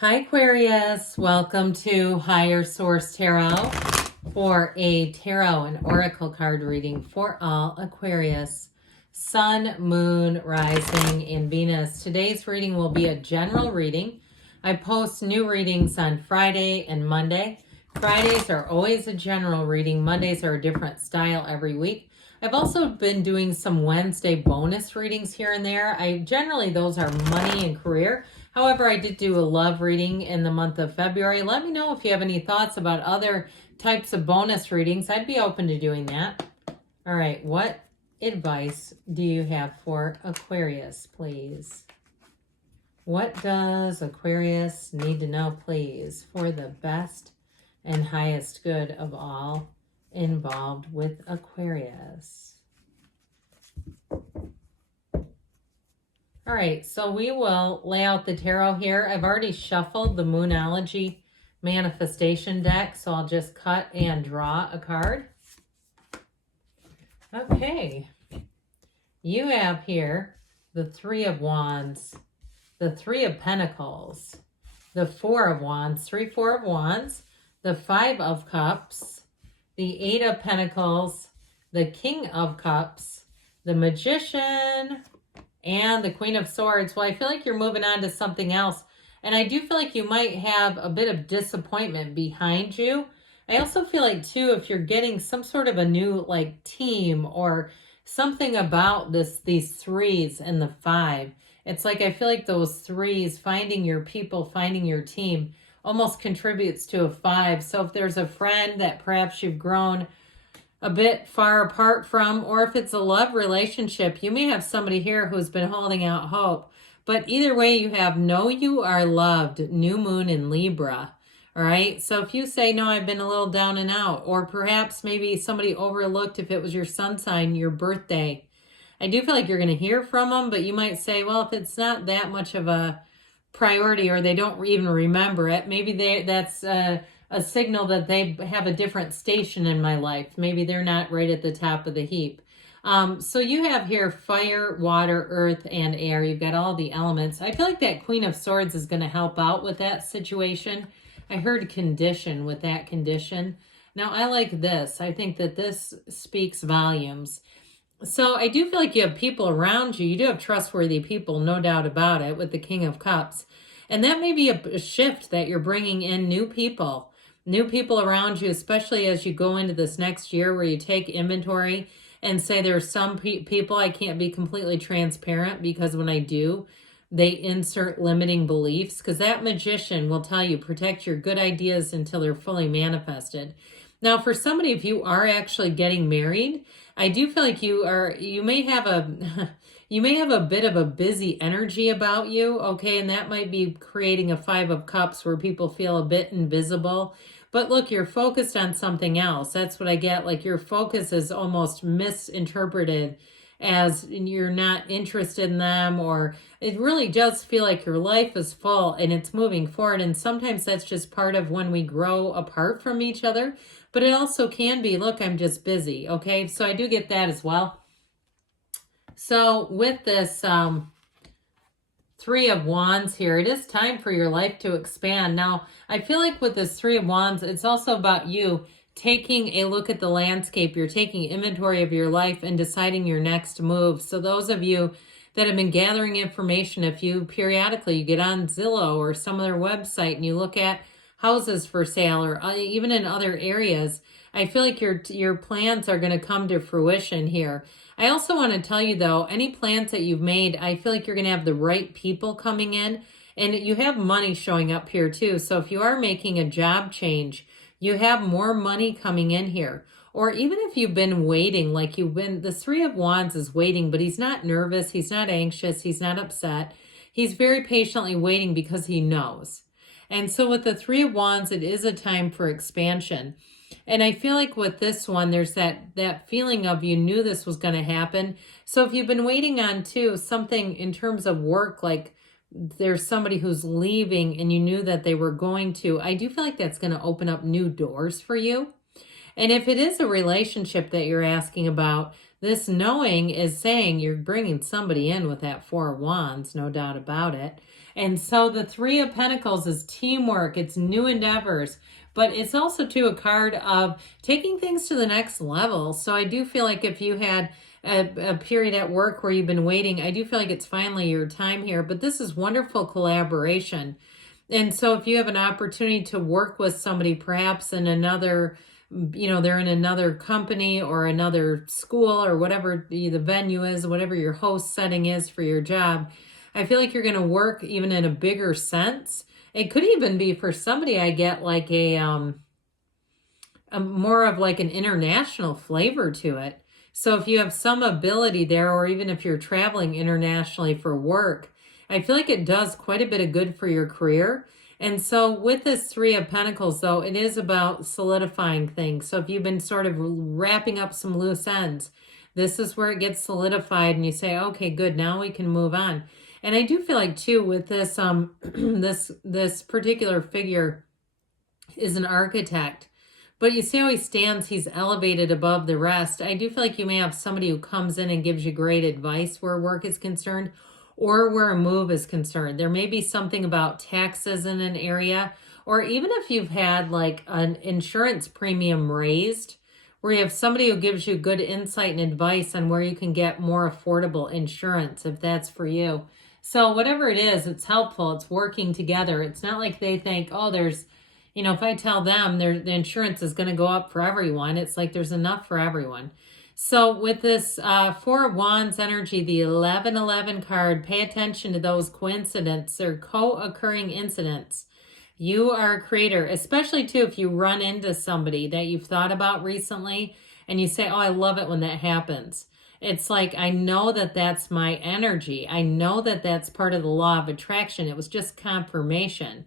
Hi Aquarius, welcome to Higher Source Tarot for a tarot and oracle card reading for all Aquarius, Sun, Moon, Rising, and Venus. Today's reading will be a general reading. I post new readings on Friday and Monday. Fridays are always a general reading. Mondays are a different style every week. I've also been doing some Wednesday bonus readings here and there. Generally those are money and career. However, I did do a love reading in the month of February. Let me know if you have any thoughts about other types of bonus readings. I'd be open to doing that. All right, what advice do you have for Aquarius, please? What does Aquarius need to know, please, for the best and highest good of all involved with Aquarius? All right, so we will lay out the tarot here. I've already shuffled the Moonology manifestation deck, so I'll just cut and draw a card. Okay, you have here the Three of Wands, the Three of Pentacles, the Four of Wands, Four of Wands, the Five of Cups, the Eight of Pentacles, the King of Cups, the Magician, and the Queen of Swords. Well, I feel like you're moving on to something else. And I do feel like you might have a bit of disappointment behind you. I also feel like, too, if you're getting some sort of a new, like, team or something about these threes and the five, it's like I feel like those threes, finding your people, finding your team, almost contributes to a five. So if there's a friend that perhaps you've grown a bit far apart from, or if it's a love relationship, you may have somebody here who's been holding out hope. But either way, you have know you are loved, new moon in Libra. All right. So if you say, no, I've been a little down and out, or perhaps maybe somebody overlooked if it was your sun sign, your birthday, I do feel like you're going to hear from them, but you might say, well, if it's not that much of a priority or they don't even remember it, maybe that's a signal that they have a different station in my life. Maybe they're not right at the top of the heap. So you have here fire, water, earth, and air. You've got all the elements. I feel like that Queen of Swords is going to help out with that situation. I heard condition with that condition. Now, I like this. I think that this speaks volumes. So I do feel like you have people around you. You do have trustworthy people, no doubt about it, with the King of Cups. And that may be a shift that you're bringing in new people around you, especially as you go into this next year where you take inventory and say there's some people I can't be completely transparent because when I do, they insert limiting beliefs, because that Magician will tell you protect your good ideas until they're fully manifested. Now, for somebody, if you are actually getting married, I do feel like you may have a bit of a busy energy about you, okay? And that might be creating a Five of Cups where people feel a bit invisible. But look, you're focused on something else. That's what I get. Like your focus is almost misinterpreted as you're not interested in them, or it really does feel like your life is full and it's moving forward. And sometimes that's just part of when we grow apart from each other. But it also can be, look, I'm just busy. Okay, so I do get that as well. So with this Three of Wands here, it is time for your life to expand. Now, I feel like with this Three of Wands, it's also about you taking a look at the landscape. You're taking inventory of your life and deciding your next move. So those of you that have been gathering information, if you periodically you get on Zillow or some other website and you look at houses for sale or even in other areas, I feel like your plans are going to come to fruition here. I also want to tell you, though, any plans that you've made, I feel like you're going to have the right people coming in, and you have money showing up here too. So if you are making a job change, you have more money coming in here. Or even if you've been waiting, like the Three of Wands is waiting, but he's not nervous, he's not anxious, he's not upset. He's very patiently waiting because he knows. And so with the Three of Wands, it is a time for expansion. And I feel like with this one, there's that feeling of you knew this was going to happen. So if you've been waiting on too, something in terms of work, like there's somebody who's leaving and you knew that they were going to, I do feel like that's going to open up new doors for you. And if it is a relationship that you're asking about, this knowing is saying you're bringing somebody in with that Four of Wands, no doubt about it. And so the Three of Pentacles is teamwork, it's new endeavors, but it's also too a card of taking things to the next level. So I do feel like if you had a period at work where you've been waiting, I do feel like it's finally your time here, but this is wonderful collaboration. And so if you have an opportunity to work with somebody, perhaps in another, they're in another company or another school or whatever the venue is, whatever your host setting is for your job, I feel like you're going to work even in a bigger sense. It could even be for somebody, I get like a more of like an international flavor to it. So if you have some ability there, or even if you're traveling internationally for work, I feel like it does quite a bit of good for your career. And so with this Three of Pentacles, though, it is about solidifying things. So if you've been sort of wrapping up some loose ends, this is where it gets solidified and you say, okay, good, now we can move on. And I do feel like too with this this particular figure is an architect. But you see how he stands, he's elevated above the rest. I do feel like you may have somebody who comes in and gives you great advice where work is concerned or where a move is concerned. There may be something about taxes in an area, or even if you've had like an insurance premium raised, where you have somebody who gives you good insight and advice on where you can get more affordable insurance if that's for you. So whatever it is, it's helpful. It's working together. It's not like they think, oh, there's, if I tell them the insurance is going to go up for everyone, it's like there's enough for everyone. So with this Four of Wands energy, the 1111 card, pay attention to those coincidences or co-occurring incidents. You are a creator, especially too if you run into somebody that you've thought about recently and you say, oh, I love it when that happens. It's like, I know that that's my energy. I know that that's part of the law of attraction. It was just confirmation.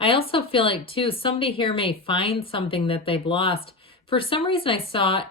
I also feel like too, somebody here may find something that they've lost. For some reason, I saw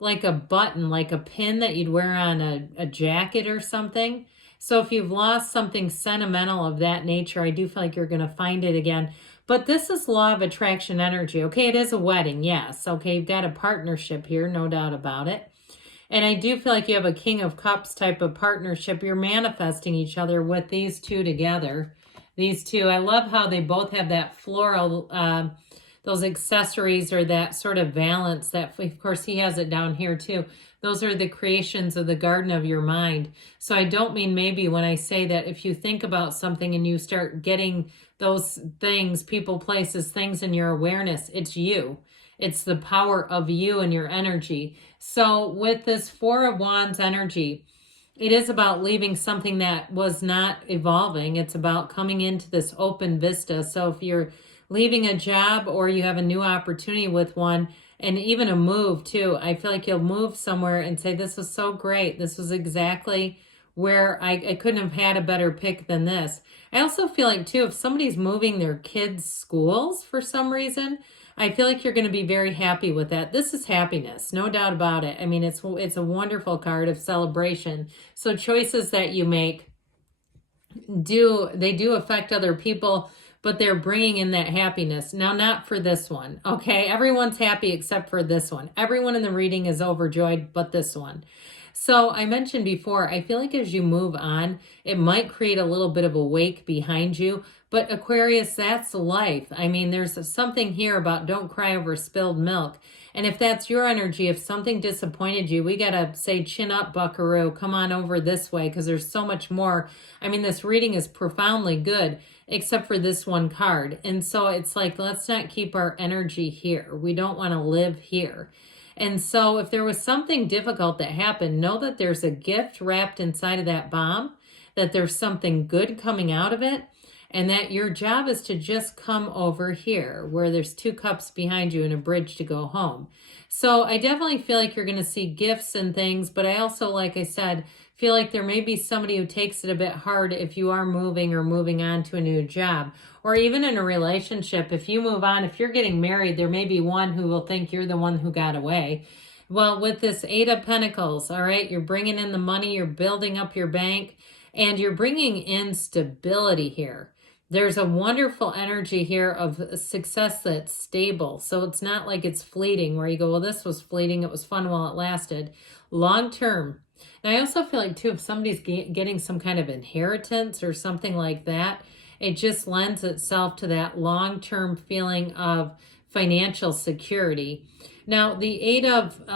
like a button, like a pin that you'd wear on a jacket or something. So if you've lost something sentimental of that nature, I do feel like you're going to find it again. But this is law of attraction energy. Okay, it is a wedding, yes. Okay, you've got a partnership here, no doubt about it. And I do feel like you have a King of Cups type of partnership. You're manifesting each other with these two together. These two, I love how they both have that floral, those accessories or that sort of valance that, of course, he has it down here too. Those are the creations of the garden of your mind. So I don't mean maybe when I say that if you think about something and you start getting those things, people, places, things in your awareness, it's you. It's the power of you and your energy. So with this Four of Wands energy, it is about leaving something that was not evolving. It's about coming into this open vista. So if you're leaving a job or you have a new opportunity with one, and even a move too, I feel like you'll move somewhere and say, this was so great. This was exactly where I couldn't have had a better pick than this. I also feel like too, if somebody's moving their kids' schools for some reason, I feel like you're going to be very happy with that. This is happiness, no doubt about it. I mean, it's a wonderful card of celebration. So choices that you make do affect other people, but they're bringing in that happiness. Now, not for this one, okay? Everyone's happy except for this one. Everyone in the reading is overjoyed, but this one. So I mentioned before, I feel like as you move on, it might create a little bit of a wake behind you. But Aquarius, that's life. I mean, there's something here about don't cry over spilled milk. And if that's your energy, if something disappointed you, we got to say, chin up, buckaroo. Come on over this way because there's so much more. I mean, this reading is profoundly good, except for this one card. And so it's like, let's not keep our energy here. We don't want to live here. And so if there was something difficult that happened, know that there's a gift wrapped inside of that bomb, that there's something good coming out of it, and that your job is to just come over here where there's two cups behind you and a bridge to go home. So I definitely feel like you're going to see gifts and things, but I also, like I said, feel like there may be somebody who takes it a bit hard if you are moving or moving on to a new job, or even in a relationship. If you move on, if you're getting married, there may be one who will think you're the one who got away. Well, with this Eight of Pentacles, all right, you're bringing in the money, you're building up your bank, and you're bringing in stability here. There's a wonderful energy here of success that's stable. So it's not like it's fleeting where you go, well, this was fleeting. It was fun while it lasted. Long term. And I also feel like, too, if somebody's getting some kind of inheritance or something like that, it just lends itself to that long-term feeling of financial security. Now, the Eight of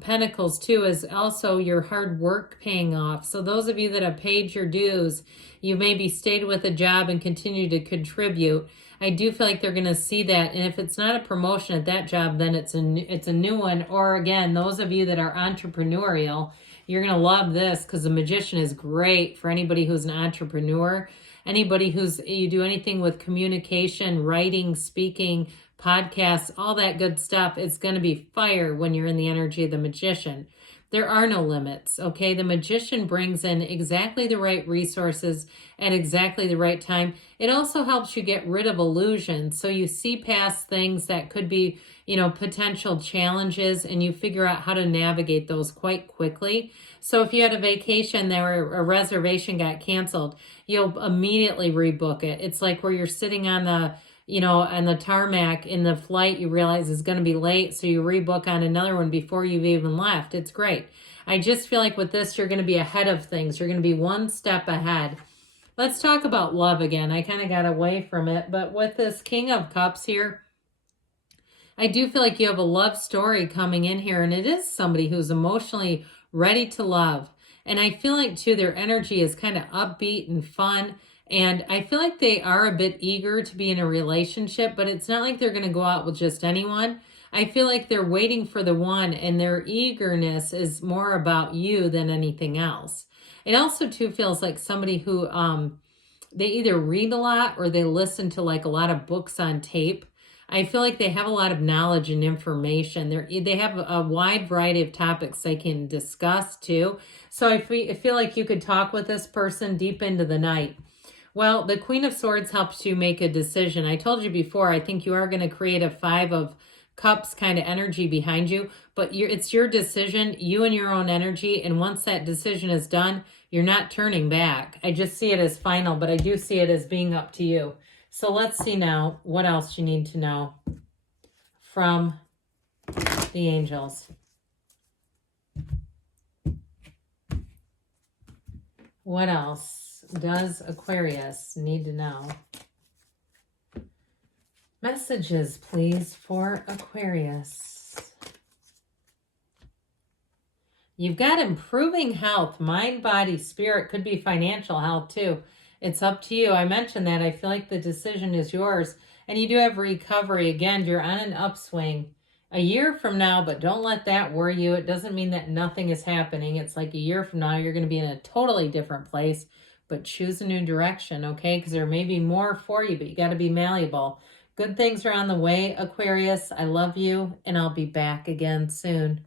Pentacles, too, is also your hard work paying off. So those of you that have paid your dues, you maybe stayed with a job and continue to contribute. I do feel like they're going to see that. And if it's not a promotion at that job, then it's a new one. Or again, those of you that are entrepreneurial, you're going to love this because the Magician is great for anybody who's an entrepreneur. Anybody you do anything with communication, writing, speaking, podcasts, all that good stuff, it's going to be fire when you're in the energy of the Magician. There are no limits, okay? The Magician brings in exactly the right resources at exactly the right time. It also helps you get rid of illusions. So you see past things that could be, potential challenges, and you figure out how to navigate those quite quickly. So if you had a vacation there or a reservation got canceled, you'll immediately rebook it. It's like where you're sitting on the on the tarmac in the flight, you realize it's going to be late, so you rebook on another one before you've even left. It's great. I just feel like with this, you're going to be ahead of things. You're going to be one step ahead. Let's talk about love again. I kind of got away from it, but with this King of Cups here, I do feel like you have a love story coming in here, and it is somebody who's emotionally ready to love. And I feel like, too, their energy is kind of upbeat and fun. And I feel like they are a bit eager to be in a relationship, but it's not like they're going to go out with just anyone. I feel like they're waiting for the one, and their eagerness is more about you than anything else. It also, too, feels like somebody who they either read a lot or they listen to like a lot of books on tape. I feel like they have a lot of knowledge and information. They have a wide variety of topics they can discuss, too. So I feel like you could talk with this person deep into the night. Well, the Queen of Swords helps you make a decision. I told you before, I think you are going to create a Five of Cups kind of energy behind you, but it's your decision, you and your own energy, and once that decision is done, you're not turning back. I just see it as final, but I do see it as being up to you. So let's see now what else you need to know from the angels. What else does Aquarius need to know? Messages, please, for Aquarius. You've got improving health, mind, body, spirit. Could be financial health, too. It's up to you. I mentioned that. I feel like the decision is yours. And you do have recovery. Again, you're on an upswing a year from now, but don't let that worry you. It doesn't mean that nothing is happening. It's like a year from now, you're going to be in a totally different place, but choose a new direction, okay? Because there may be more for you, but you got to be malleable. Good things are on the way, Aquarius. I love you, and I'll be back again soon.